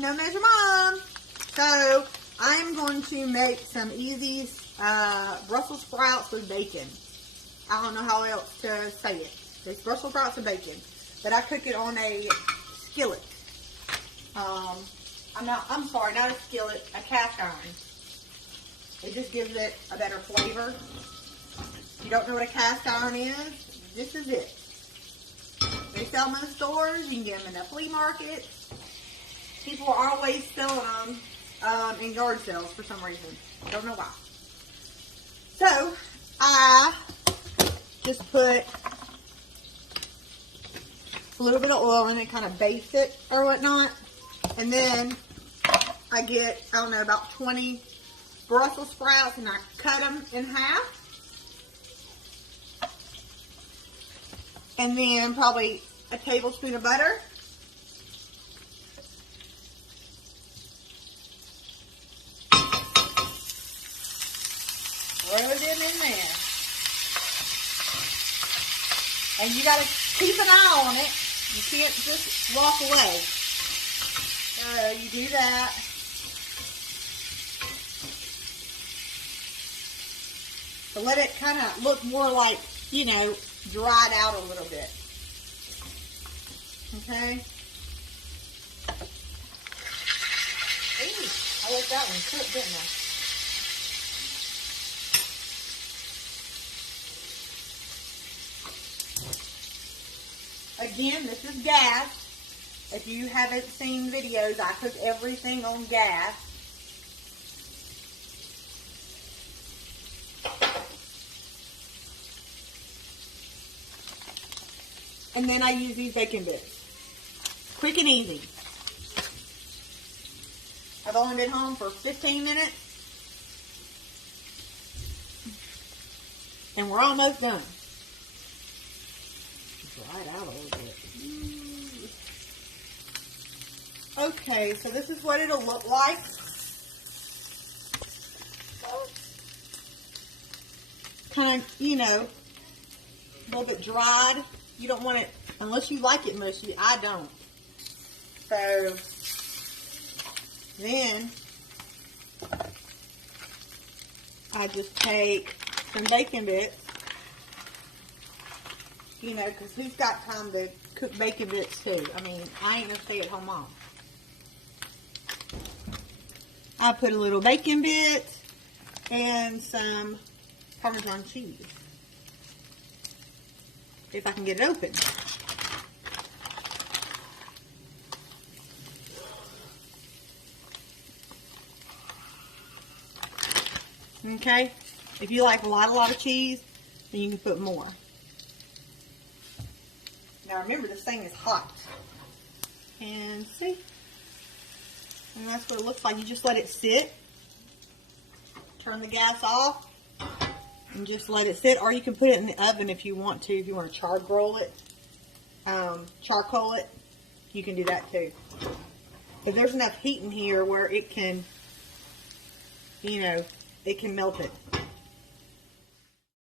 No Measure Mom. So I'm going to make some easy Brussels sprouts with bacon. I don't know how else to say it. It's Brussels sprouts and bacon, but I cook it on a skillet. I'm sorry, not a skillet, a cast iron. It just gives it a better flavor. If you don't know what a cast iron is, this is it. They sell them in the stores. You can get them in the flea market. People are always selling them in yard sales for some reason. Don't know why. So, I just put a little bit of oil in it, kind of baste it or whatnot. And then I get, I don't know, about 20 Brussels sprouts, and I cut them in half. And then probably a tablespoon of butter. Throw them in there. And you got to keep an eye on it. You can't just walk away. So you do that. So let it kind of look more like, you know, dried out a little bit. Okay. Ooh, I let that one cook, didn't I? Again, this is gas. If you haven't seen videos, I cook everything on gas. And then I use these bacon bits. Quick and easy. I've only been home for 15 minutes. And we're almost done. Dry it out a little bit. Okay, so this is what it'll look like. Kind of, you know, a little bit dried. You don't want it, unless you like it mushy. I don't. So, then, I just take some bacon bits. You know, because who's got time to cook bacon bits too? I mean, I ain't no stay-at-home mom. I put a little bacon bit and some Parmesan cheese. If I can get it open. Okay? If you like a lot of cheese, then you can put more. Now remember, this thing is hot. And see? And that's what it looks like. You just let it sit. Turn the gas off. And just let it sit. Or you can put it in the oven if you want to. If you want to charcoal it. You can do that too. But there's enough heat in here where it can, you know, it can melt it.